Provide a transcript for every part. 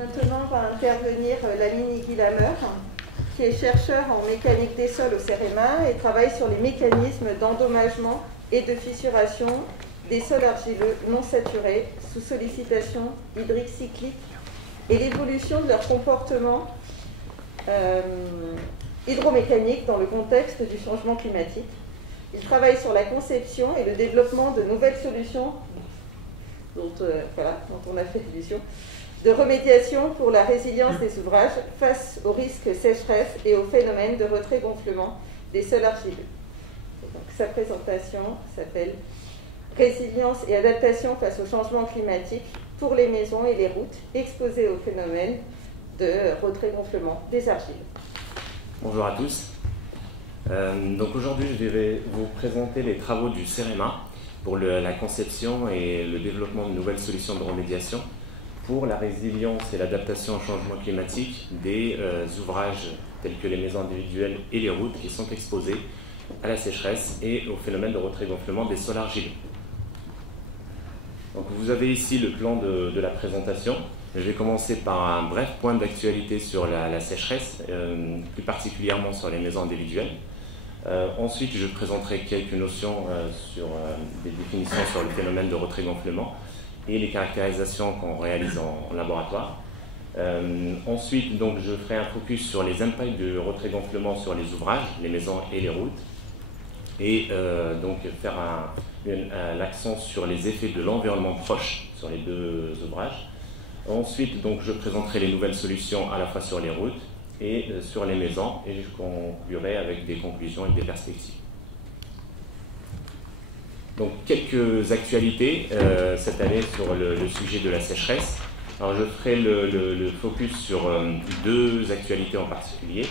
Maintenant va intervenir Lamine Guillamer, qui est chercheur en mécanique des sols au CEREMA et travaille sur les mécanismes d'endommagement et de fissuration des sols argileux non saturés sous sollicitation hydrique cyclique et l'évolution de leur comportement hydromécanique dans le contexte du changement climatique. Il travaille sur la conception et le développement de nouvelles solutions dont on a fait illusion, de remédiation pour la résilience des ouvrages face aux risques sécheresse et au phénomène de retrait-gonflement des sols argileux. Donc, sa présentation s'appelle « Résilience et adaptation face au changement climatique pour les maisons et les routes exposées au phénomène de retrait-gonflement des argiles ». Bonjour à tous. Donc aujourd'hui, je vais vous présenter les travaux du CEREMA pour la conception et le développement de nouvelles solutions de remédiation pour la résilience et l'adaptation au changement climatique des ouvrages tels que les maisons individuelles et les routes qui sont exposés à la sécheresse et au phénomène de retrait-gonflement des sols argileux. Donc vous avez ici le plan de la présentation. Je vais commencer par un bref point d'actualité sur la sécheresse, plus particulièrement sur les maisons individuelles. Ensuite, je présenterai quelques notions sur des définitions sur le phénomène de retrait-gonflement et les caractérisations qu'on réalise en laboratoire. Ensuite, donc, je ferai un focus sur les impacts du retrait-gonflement sur les ouvrages, les maisons et les routes, et donc faire l'accent sur les effets de l'environnement proche sur les deux ouvrages. Ensuite, donc, je présenterai les nouvelles solutions à la fois sur les routes et sur les maisons, et je conclurai avec des conclusions et des perspectives. Donc, quelques actualités cette année sur le sujet de la sécheresse. Alors, je ferai le focus sur deux actualités en particulier.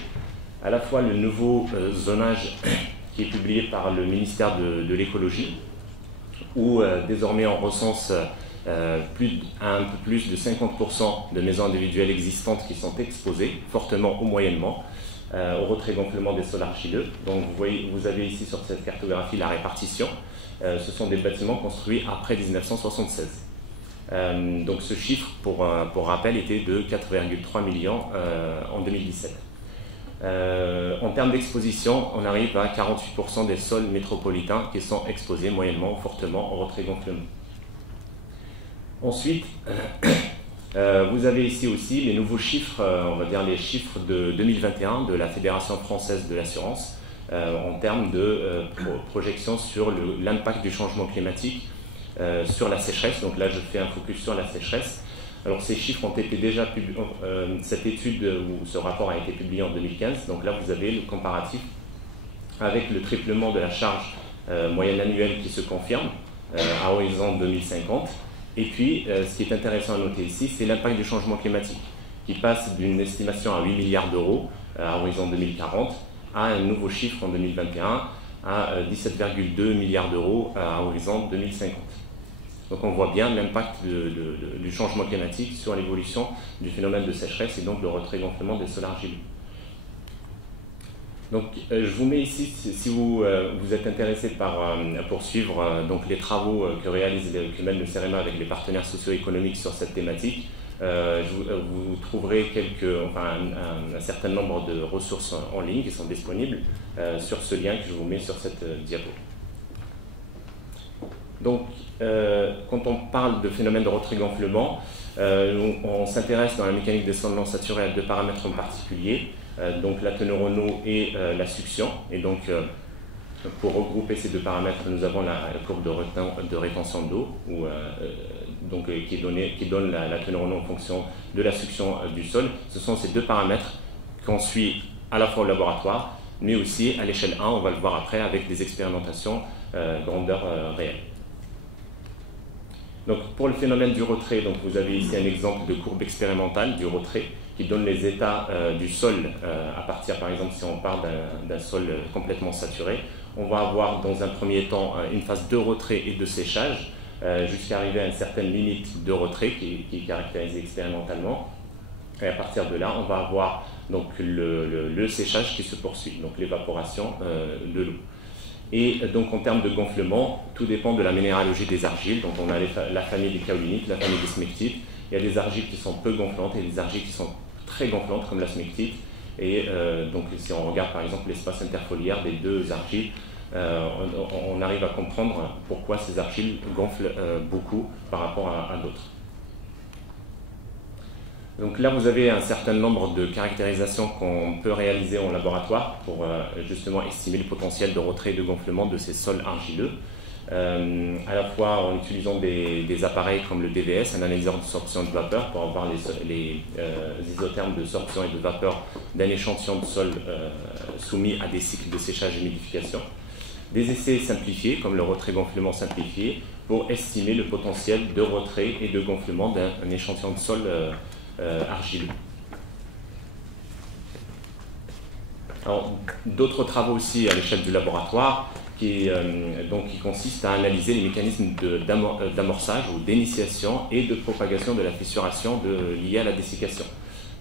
À la fois le nouveau zonage qui est publié par le ministère de l'écologie, où désormais on recense un peu plus de 50% de maisons individuelles existantes qui sont exposées, fortement ou moyennement, au retrait-gonflement des sols argileux. Donc vous avez ici sur cette cartographie la répartition. Ce sont des bâtiments construits après 1976. Donc ce chiffre, pour rappel, était de 4,3 millions en 2017. En termes d'exposition, on arrive à 48% des sols métropolitains qui sont exposés moyennement ou fortement au retrait-gonflement. Ensuite, vous avez ici aussi les nouveaux chiffres, on va dire les chiffres de 2021 de la Fédération française de l'assurance en termes de projection sur l'impact du changement climatique sur la sécheresse. Donc là, je fais un focus sur la sécheresse. Alors ces chiffres ont été déjà publiés, cette étude ou ce rapport a été publié en 2015. Donc là, vous avez le comparatif avec le triplement de la charge moyenne annuelle qui se confirme à horizon 2050. Et puis, ce qui est intéressant à noter ici, c'est l'impact du changement climatique, qui passe d'une estimation à 8 milliards d'euros à horizon 2040 à un nouveau chiffre en 2021 à 17,2 milliards d'euros à horizon 2050. Donc on voit bien l'impact du changement climatique sur l'évolution du phénomène de sécheresse et donc le retrait-gonflement des sols argileux. Donc, je vous mets ici, si vous êtes intéressé par poursuivre donc les travaux que mène le CEREMA avec les partenaires socio-économiques sur cette thématique, vous trouverez un certain nombre de ressources en ligne qui sont disponibles sur ce lien que je vous mets sur cette diapo. Donc, quand on parle de phénomène de retrait-gonflement, on s'intéresse dans la mécanique des sols non saturés à deux paramètres en particulier. Donc la teneur en eau et la succion. Et donc, pour regrouper ces deux paramètres, nous avons la courbe de rétention d'eau, qui donne la teneur en eau en fonction de la succion du sol. Ce sont ces deux paramètres qu'on suit à la fois au laboratoire, mais aussi à l'échelle 1, on va le voir après, avec des expérimentations grandeur réelle. Donc, pour le phénomène du retrait, donc, vous avez ici un exemple de courbe expérimentale du retrait qui donne les états du sol à partir, par exemple, si on part d'un sol complètement saturé. On va avoir dans un premier temps une phase de retrait et de séchage jusqu'à arriver à une certaine limite de retrait qui est caractérisée expérimentalement. Et à partir de là, on va avoir donc, le séchage qui se poursuit, donc l'évaporation de l'eau. Et donc en termes de gonflement, tout dépend de la minéralogie des argiles. Donc on a la famille des kaolinites, la famille des smectites, Il y a des argiles qui sont peu gonflantes et des argiles qui sont très gonflantes, comme la smectite. Et donc, si on regarde par exemple l'espace interfoliaire des deux argiles, on arrive à comprendre pourquoi ces argiles gonflent beaucoup par rapport à d'autres. Donc là, vous avez un certain nombre de caractérisations qu'on peut réaliser en laboratoire pour justement estimer le potentiel de retrait et de gonflement de ces sols argileux, à la fois en utilisant des appareils comme le DVS, un analyseur de sorption de vapeur, pour avoir les isothermes de sorption et de vapeur d'un échantillon de sol soumis à des cycles de séchage et humidification. Des essais simplifiés, comme le retrait-gonflement simplifié, pour estimer le potentiel de retrait et de gonflement d'un échantillon de sol argileux. D'autres travaux aussi à l'échelle du laboratoire qui consistent à analyser les mécanismes d'amorçage ou d'initiation et de propagation de la fissuration liée à la dessiccation.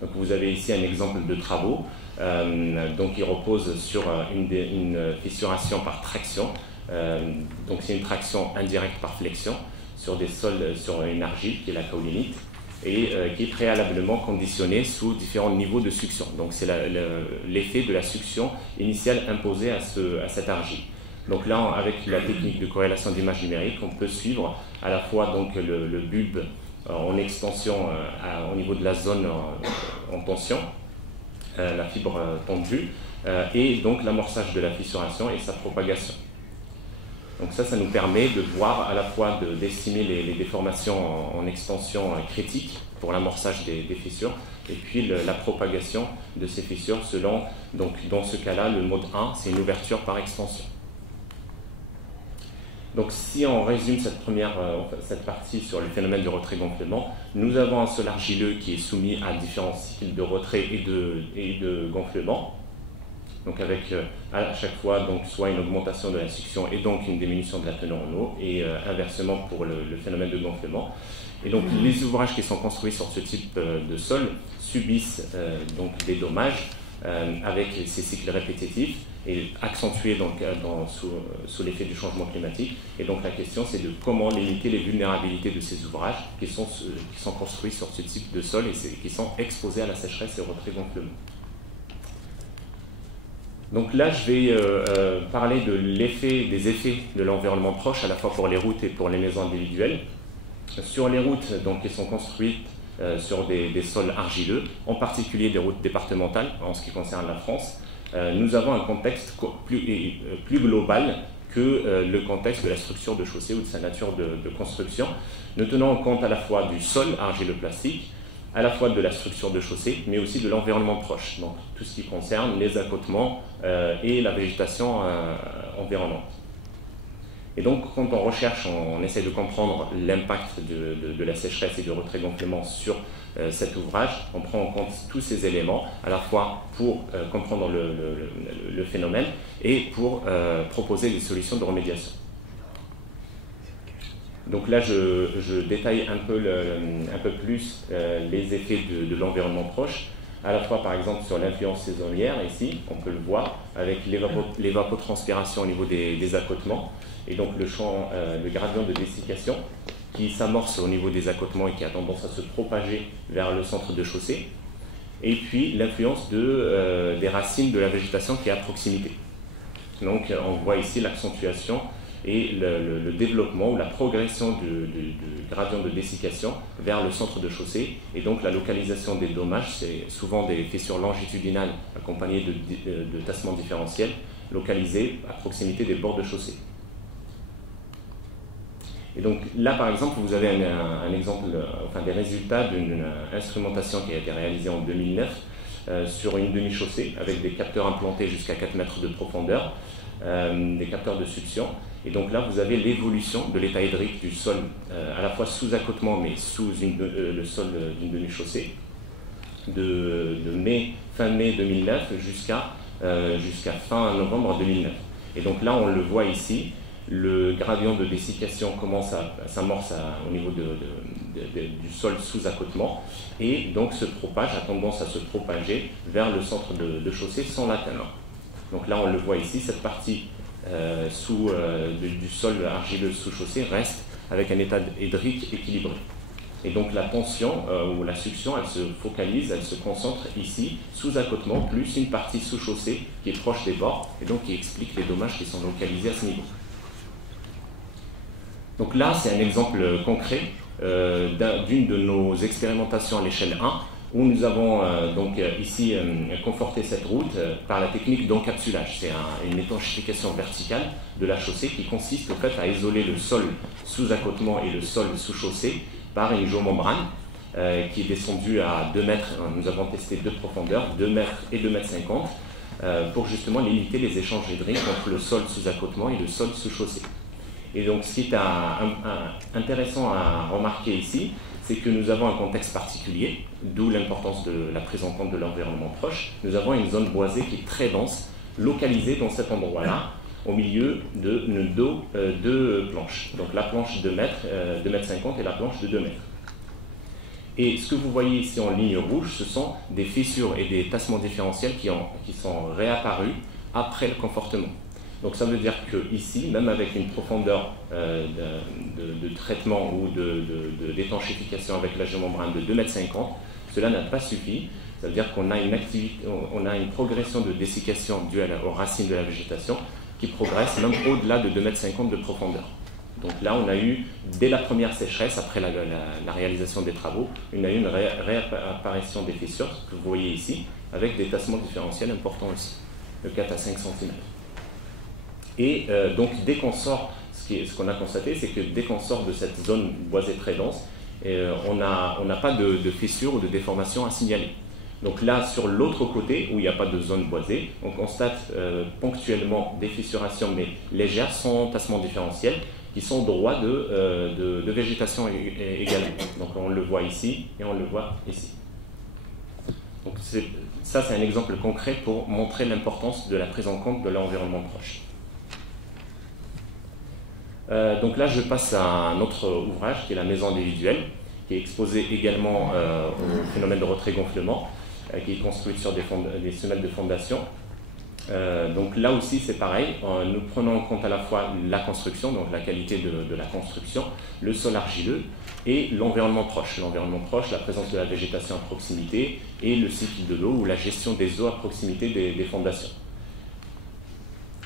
Donc vous avez ici un exemple de travaux qui repose sur une fissuration par traction. Donc c'est une traction indirecte par flexion sur des sols, sur une argile qui est la kaolinite, et qui est préalablement conditionnée sous différents niveaux de succion. Donc c'est l'effet de la succion initiale imposée à cette argile. Donc là, avec la technique de corrélation d'image numérique, on peut suivre à la fois donc, le bulbe en extension au niveau de la zone en tension, la fibre tendue, et donc l'amorçage de la fissuration et sa propagation. Donc ça nous permet de voir à la fois d'estimer les déformations en extension critique pour l'amorçage des fissures, et puis la propagation de ces fissures selon, donc dans ce cas-là, le mode 1, c'est une ouverture par extension. Donc si on résume cette partie sur le phénomène de retrait-gonflement, nous avons un sol argileux qui est soumis à différents cycles de retrait et de gonflement. Donc avec à chaque fois donc, soit une augmentation de la succion et donc une diminution de la teneur en eau, et inversement pour le phénomène de gonflement. Et donc les ouvrages qui sont construits sur ce type de sol subissent donc des dommages avec ces cycles répétitifs et accentués donc, sous l'effet du changement climatique. Et donc la question c'est de comment limiter les vulnérabilités de ces ouvrages qui sont construits sur ce type de sol et qui sont exposés à la sécheresse et au retrait-gonflement. Donc là, je vais parler des effets de l'environnement proche, à la fois pour les routes et pour les maisons individuelles. Sur les routes donc, qui sont construites sur des sols argileux, en particulier des routes départementales, en ce qui concerne la France, nous avons un contexte plus global que le contexte de la structure de chaussée ou de sa nature de construction. Nous tenons compte à la fois du sol argileux plastique, à la fois de la structure de chaussée, mais aussi de l'environnement proche, donc tout ce qui concerne les accotements et la végétation environnante. Et donc, quand on recherche, on essaie de comprendre l'impact de la sécheresse et du retrait-gonflement sur cet ouvrage, on prend en compte tous ces éléments, à la fois pour comprendre le phénomène et pour proposer des solutions de remédiation. Donc là, je détaille un peu plus les effets de l'environnement proche, à la fois par exemple sur l'influence saisonnière, ici, on peut le voir, avec l'évapotranspiration au niveau des accotements, et donc le gradient de dessiccation qui s'amorce au niveau des accotements et qui a tendance à se propager vers le centre de chaussée, et puis l'influence des racines de la végétation qui est à proximité. Donc on voit ici l'accentuation et le développement ou la progression du gradient de dessiccation vers le centre de chaussée, et donc la localisation des dommages, c'est souvent des fissures longitudinales accompagnées de tassements différentiels localisés à proximité des bords de chaussée. Et donc là par exemple vous avez un exemple, des résultats d'une instrumentation qui a été réalisée en 2009 sur une demi-chaussée avec des capteurs implantés jusqu'à 4 mètres de profondeur, des capteurs de succion. Et donc là, vous avez l'évolution de l'état hydrique du sol, à la fois sous accotement, mais sous le sol d'une demi-chaussée, de fin mai 2009 jusqu'à fin novembre 2009. Et donc là, on le voit ici, le gradient de dessiccation s'amorce au niveau du sol sous accotement, et donc a tendance à se propager vers le centre de chaussée sans l'atteindre. Donc là, on le voit ici, cette partie du sol argileux sous chaussée reste avec un état hydrique équilibré. Et donc la tension ou la succion, elle se focalise, elle se concentre ici, sous accotement, plus une partie sous chaussée qui est proche des bords, et donc qui explique les dommages qui sont localisés à ce niveau. Donc là, c'est un exemple concret d'une de nos expérimentations à l'échelle 1, où nous avons ici conforté cette route par la technique d'encapsulage. C'est une étanchéification verticale de la chaussée qui consiste en fait à isoler le sol sous accotement et le sol sous chaussée par une géomembrane qui est descendue à 2 mètres. Nous avons testé 2 profondeurs, 2 mètres et 2 mètres 50, pour justement limiter les échanges hydriques entre le sol sous accotement et le sol sous chaussée. Et donc ce qui est intéressant à remarquer ici, c'est que nous avons un contexte particulier, d'où l'importance de la prise en compte de l'environnement proche. Nous avons une zone boisée qui est très dense, localisée dans cet endroit-là, au milieu de deux planches. Donc la planche de 2 mètres, 2 mètres 50 et la planche de 2 mètres. Et ce que vous voyez ici en ligne rouge, ce sont des fissures et des tassements différentiels qui sont réapparus après le confortement. Donc ça veut dire qu'ici, même avec une profondeur de traitement ou d'étanchéification avec la géomembrane de 2,50 mètres, cela n'a pas suffi. Ça veut dire qu'on a une progression de dessiccation due aux racines de la végétation qui progresse même au-delà de 2,50 mètres de profondeur. Donc là, on a eu, dès la première sécheresse, après la réalisation des travaux, on a eu une réapparition des fissures, que vous voyez ici, avec des tassements différentiels importants aussi, de 4 à 5 cm. Et donc, dès qu'on sort, ce qu'on a constaté, c'est que dès qu'on sort de cette zone boisée très dense, on n'a pas de fissures ou de déformations à signaler. Donc là, sur l'autre côté, où il n'y a pas de zone boisée, on constate ponctuellement des fissurations, mais légères, sans tassement différentiel, qui sont droits de végétation également. Donc on le voit ici et on le voit ici. Donc ça, c'est un exemple concret pour montrer l'importance de la prise en compte de l'environnement proche. Donc là, je passe à un autre ouvrage qui est la maison individuelle, qui est exposé également au phénomène de retrait-gonflement, qui est construite sur des semelles de fondation. Donc là aussi, c'est pareil, nous prenons en compte à la fois la construction, donc la qualité de la construction, le sol argileux et l'environnement proche. L'environnement proche, la présence de la végétation à proximité et le cycle de l'eau ou la gestion des eaux à proximité des fondations.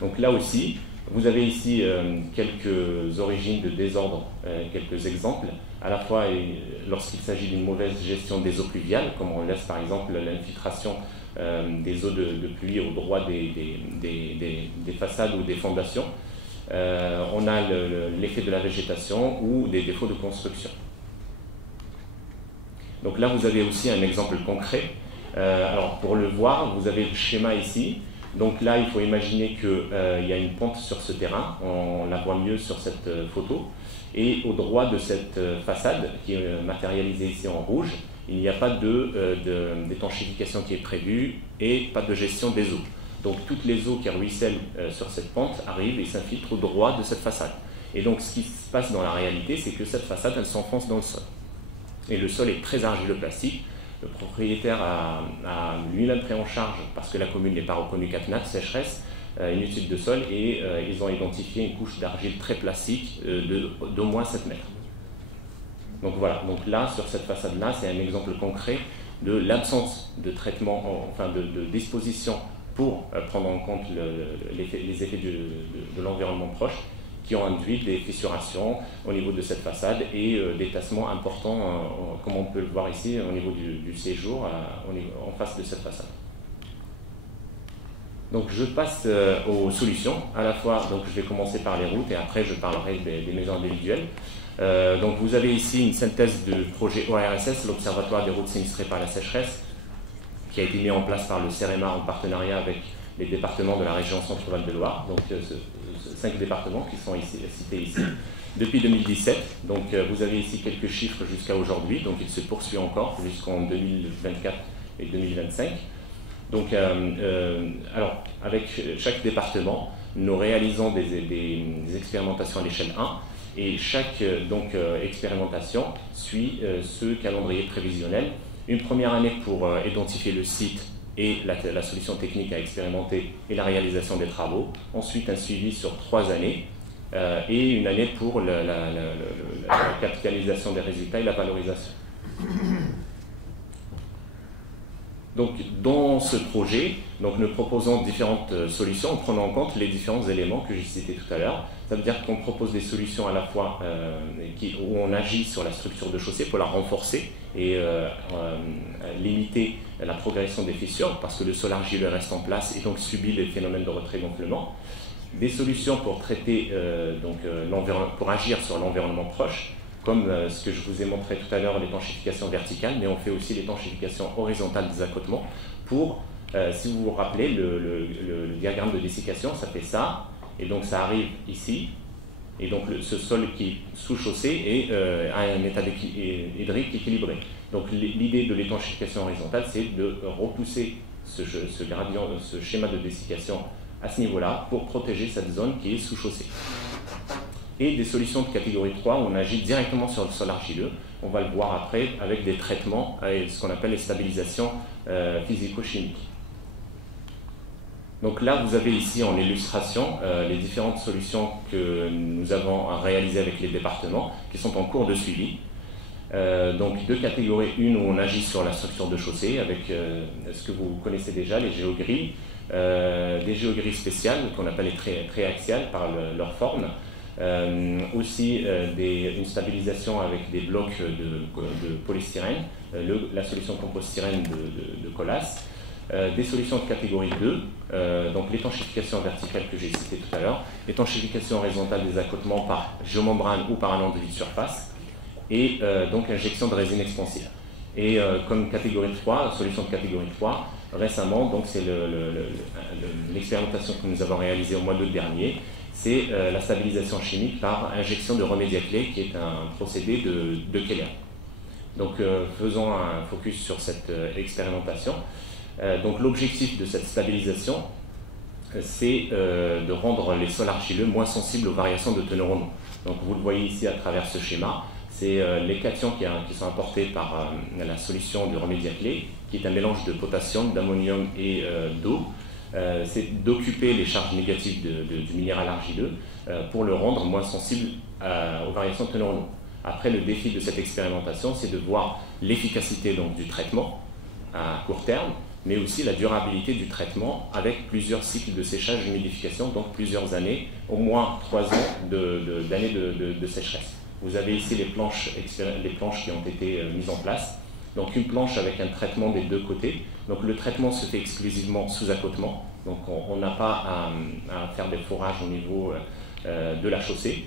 Donc là aussi, vous avez ici quelques origines de désordre, quelques exemples, à la fois lorsqu'il s'agit d'une mauvaise gestion des eaux pluviales, comme on laisse par exemple l'infiltration des eaux de pluie au droit des façades ou des fondations. On a l'effet de la végétation ou des défauts de construction. Donc là, vous avez aussi un exemple concret. Alors pour le voir, vous avez le schéma ici. Donc là, il faut imaginer qu'il y a une pente sur ce terrain, on la voit mieux sur cette photo, et au droit de cette façade, qui est matérialisée ici en rouge, il n'y a pas d'étanchéification qui est prévue et pas de gestion des eaux. Donc toutes les eaux qui ruissellent sur cette pente arrivent et s'infiltrent au droit de cette façade. Et donc ce qui se passe dans la réalité, c'est que cette façade, elle s'enfonce dans le sol. Et le sol est très argileux plastique. Le propriétaire a lui-même pris en charge, parce que la commune n'est pas reconnue CatNat, sécheresse, une étude de sol, et ils ont identifié une couche d'argile très plastique d'au moins 7 mètres. Donc voilà, donc là, sur cette façade-là, c'est un exemple concret de l'absence de traitement, enfin de disposition pour prendre en compte les effets de l'environnement proche, qui ont induit des fissurations au niveau de cette façade et des tassements importants, comme on peut le voir ici, au niveau du séjour, en face de cette façade. Donc je passe aux solutions. À la fois, donc, je vais commencer par les routes et après je parlerai des maisons individuelles. Donc vous avez ici une synthèse du projet ORSS, l'Observatoire des routes sinistrées par la sécheresse, qui a été mis en place par le CEREMA en partenariat avec les départements de la région Centre-Val de Loire. Donc 5 départements qui sont cités ici. Depuis 2017, donc vous avez ici quelques chiffres jusqu'à aujourd'hui, donc il se poursuit encore jusqu'en 2024 et 2025. Donc, alors, avec chaque département, nous réalisons des expérimentations à l'échelle 1 et chaque expérimentation suit ce calendrier prévisionnel. Une première année pour identifier le site et la solution technique à expérimenter et la réalisation des travaux. Ensuite, un suivi sur 3 années et une année pour la capitalisation des résultats et la valorisation. Donc, dans ce projet, donc, nous proposons différentes solutions en prenant en compte les différents éléments que j'ai cités tout à l'heure. Ça veut dire qu'on propose des solutions à la fois où on agit sur la structure de chaussée pour la renforcer et limiter la progression des fissures parce que le sol argileux reste en place et donc subit les phénomènes de retrait-gonflement. Des solutions pour traiter, pour agir sur l'environnement proche, comme ce que je vous ai montré tout à l'heure, l'étanchéification verticale, mais on fait aussi l'étanchéification horizontale des accotements pour, si vous vous rappelez, le diagramme de dessiccation, ça fait ça, et donc ça arrive ici, et donc ce sol qui est sous-chaussé a un état hydrique équilibré. Donc l'idée de l'étanchéification horizontale, c'est de repousser ce gradient, ce schéma de dessiccation à ce niveau-là pour protéger cette zone qui est sous-chaussée. Et des solutions de catégorie 3 où on agit directement sur le sol argileux. On va le voir après avec des traitements, ce qu'on appelle les stabilisations physico-chimiques. Donc là, vous avez ici en illustration les différentes solutions que nous avons réalisées avec les départements qui sont en cours de suivi. Donc de catégorie 1 où on agit sur la structure de chaussée avec ce que vous connaissez déjà, les géogrilles, des géogrilles spéciales qu'on appelle les triaxiales par leur forme. Aussi une stabilisation avec des blocs de polystyrène, la solution compostyrène de Colas, des solutions de catégorie 2, donc l'étanchéification verticale que j'ai citée tout à l'heure, l'étanchéification horizontale des accotements par géomembrane ou par un enduit de surface, et donc injection de résine expansive. Et comme catégorie 3, solution de catégorie 3, récemment, donc c'est l'expérimentation que nous avons réalisée au mois d'août dernier, c'est la stabilisation chimique par injection de remédia clé, qui est un procédé de Keller. Donc faisons un focus sur cette expérimentation. Donc l'objectif de cette stabilisation, c'est de rendre les sols argileux moins sensibles aux variations de teneur en eau. Donc vous le voyez ici à travers ce schéma, c'est les cations qui sont apportés par la solution de remédia clé, qui est un mélange de potassium, d'ammonium et d'eau. C'est d'occuper les charges négatives du minéral argileux pour le rendre moins sensible aux variations de teneur en eau. Après, le défi de cette expérimentation, c'est de voir l'efficacité du traitement à court terme, mais aussi la durabilité du traitement avec plusieurs cycles de séchage et d'humidification, donc plusieurs années, au moins 3 ans d'années de sécheresse. Vous avez ici les planches qui ont été mises en place. Donc une planche avec un traitement des deux côtés. Donc le traitement se fait exclusivement sous accotement. Donc on n'a pas à faire des forages au niveau de la chaussée.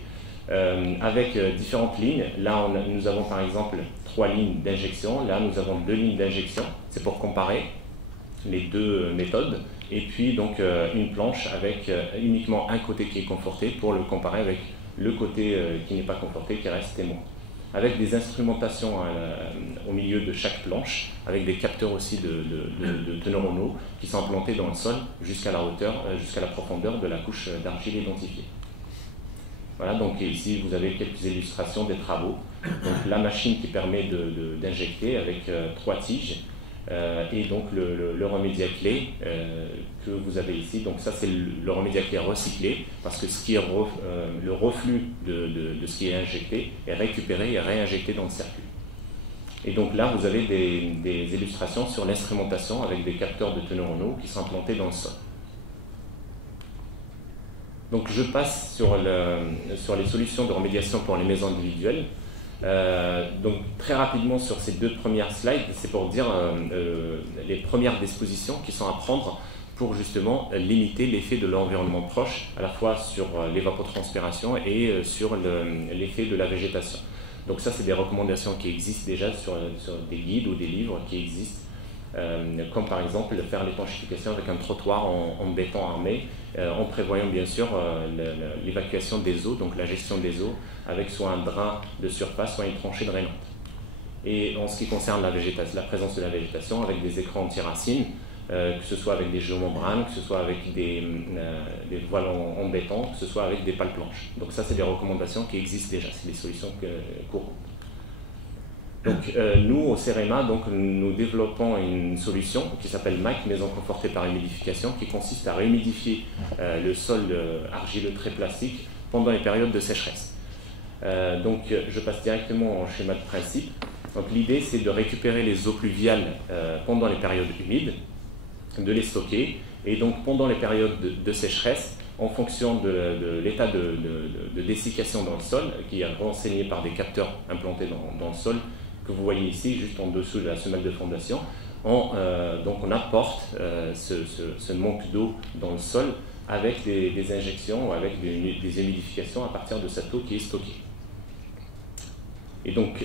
Avec différentes lignes. Là, nous avons par exemple 3 lignes d'injection. Là, nous avons 2 lignes d'injection. C'est pour comparer les deux méthodes. Et puis donc une planche avec uniquement un côté qui est conforté pour le comparer avec le côté qui n'est pas conforté, qui reste témoin. Avec des instrumentations au milieu de chaque planche, avec des capteurs aussi de teneur en eau qui sont implantés dans le sol jusqu'à la hauteur, jusqu'à la profondeur de la couche d'argile identifiée. Voilà, donc ici vous avez quelques illustrations des travaux. Donc la machine qui permet d'injecter avec 3 tiges et donc le remédia clé que vous avez ici. Donc ça c'est le remédia clé recyclé parce que ce qui est le reflux de ce qui est injecté est récupéré et réinjecté dans le circuit. Et donc là vous avez des illustrations sur l'instrumentation avec des capteurs de teneur en eau qui sont implantés dans le sol. Donc je passe sur les solutions de remédiation pour les maisons individuelles. Donc très rapidement sur ces 2 premières slides, c'est pour dire les premières dispositions qui sont à prendre pour justement limiter l'effet de l'environnement proche, à la fois sur l'évapotranspiration et sur l'effet de la végétation. Donc ça, c'est des recommandations qui existent déjà sur des guides ou des livres qui existent, comme par exemple faire l'étanchéification avec un trottoir en béton armé, en prévoyant bien sûr l'évacuation des eaux, donc la gestion des eaux, avec soit un drain de surface, soit une tranchée drainante. Et en ce qui concerne la végétation, la présence de la végétation, avec des écrans anti-racines, que ce soit avec des géomembranes, que ce soit avec des voiles en béton, que ce soit avec des pales planches. Donc ça, c'est des recommandations qui existent déjà, c'est des solutions courantes. Donc nous, au CEREMA, nous développons une solution qui s'appelle MAC, maison confortée par humidification, qui consiste à réhumidifier le sol argileux très plastique pendant les périodes de sécheresse. Donc je passe directement au schéma de principe. Donc l'idée c'est de récupérer les eaux pluviales pendant les périodes humides, de les stocker, et donc pendant les périodes de sécheresse, en fonction de l'état de dessiccation dans le sol, qui est renseigné par des capteurs implantés dans le sol, que vous voyez ici, juste en dessous de la semelle de fondation, donc on apporte ce manque d'eau dans le sol avec des injections, avec des humidifications à partir de cette eau qui est stockée. Et donc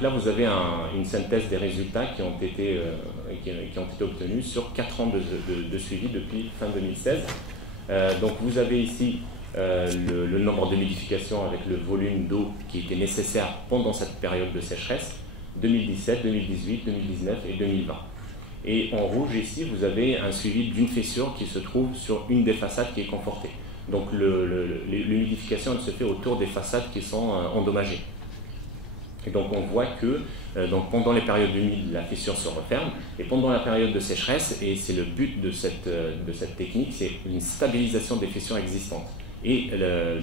là, vous avez une synthèse des résultats qui ont été obtenus sur 4 ans de suivi depuis fin 2016. Donc vous avez ici le nombre d'humidifications avec le volume d'eau qui était nécessaire pendant cette période de sécheresse, 2017, 2018, 2019 et 2020. Et en rouge ici, vous avez un suivi d'une fissure qui se trouve sur une des façades qui est confortée. Donc l'humidification elle se fait autour des façades qui sont endommagées. Et donc on voit que donc pendant les périodes humides, la fissure se referme, et pendant la période de sécheresse, et c'est le but de cette technique, c'est une stabilisation des fissures existantes, et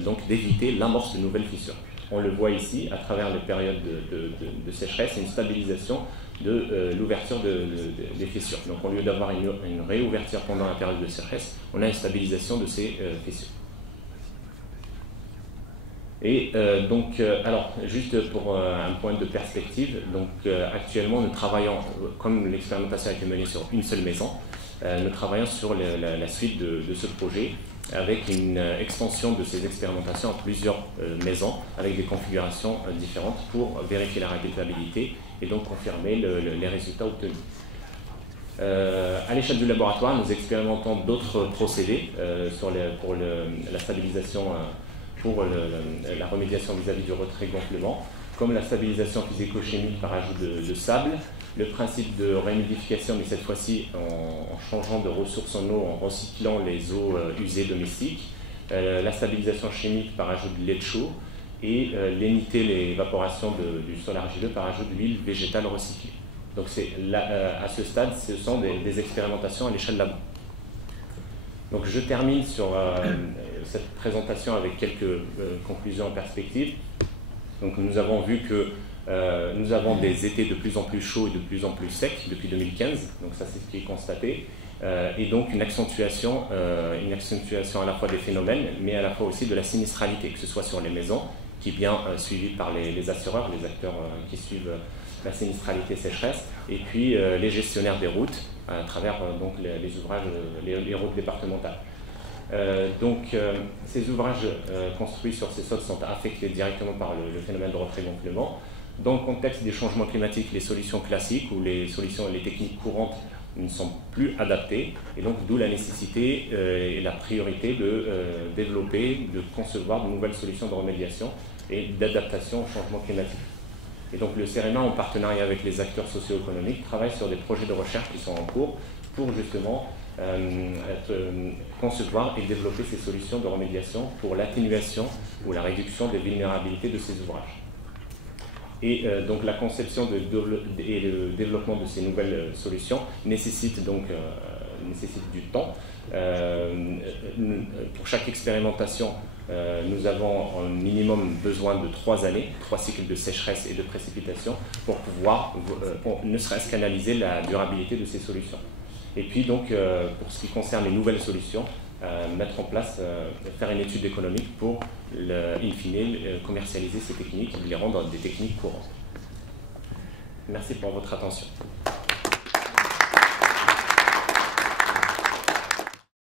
donc d'éviter l'amorce de nouvelles fissures. On le voit ici, à travers les périodes de sécheresse, une stabilisation de l'ouverture des fissures. Donc au lieu d'avoir une réouverture pendant la période de sécheresse, on a une stabilisation de ces fissures. Et alors, juste pour un point de perspective, donc actuellement nous travaillons, comme l'expérimentation a été menée sur une seule maison, nous travaillons sur la suite de ce projet avec une extension de ces expérimentations à plusieurs maisons avec des configurations différentes pour vérifier la répétabilité et donc confirmer les résultats obtenus. À l'échelle du laboratoire, nous expérimentons d'autres procédés pour la stabilisation pour la remédiation vis-à-vis du retrait-gonflement, comme la stabilisation physico-chimique par ajout de sable, le principe de réhumidification, mais cette fois-ci en changeant de ressources en eau, en recyclant les eaux usées domestiques, la stabilisation chimique par ajout de lait de chaux, et l'éviter l'évaporation du sol argileux par ajout d'huile végétale recyclée. Donc à ce stade, ce sont des expérimentations à l'échelle labo. Donc je termine sur cette présentation avec quelques conclusions en perspective. Donc nous avons vu que nous avons des étés de plus en plus chauds et de plus en plus secs depuis 2015, donc ça c'est ce qui est constaté, et donc une accentuation à la fois des phénomènes, mais à la fois aussi de la sinistralité, que ce soit sur les maisons, qui est bien suivie par les assureurs, les acteurs qui suivent la sinistralité sécheresse, et puis les gestionnaires des routes, à travers donc les ouvrages, les routes départementales. Ces ouvrages construits sur ces sols sont affectés directement par le phénomène de retrait-gonflement. Dans le contexte des changements climatiques, les solutions classiques ou les techniques courantes ne sont plus adaptées, et donc d'où la nécessité et la priorité de développer, de concevoir de nouvelles solutions de remédiation et d'adaptation au changement climatique. Et donc le CEREMA, en partenariat avec les acteurs socio-économiques, travaille sur des projets de recherche qui sont en cours pour justement concevoir et développer ces solutions de remédiation pour l'atténuation ou la réduction des vulnérabilités de ces ouvrages. Et donc la conception et le développement de ces nouvelles solutions nécessite du temps. Pour chaque expérimentation, nous avons un minimum besoin de 3 années, 3 cycles de sécheresse et de précipitation pour pouvoir ne serait-ce qu'analyser la durabilité de ces solutions. Et puis donc, pour ce qui concerne les nouvelles solutions, mettre en place, faire une étude économique pour, in fine, commercialiser ces techniques et les rendre des techniques courantes. Merci pour votre attention.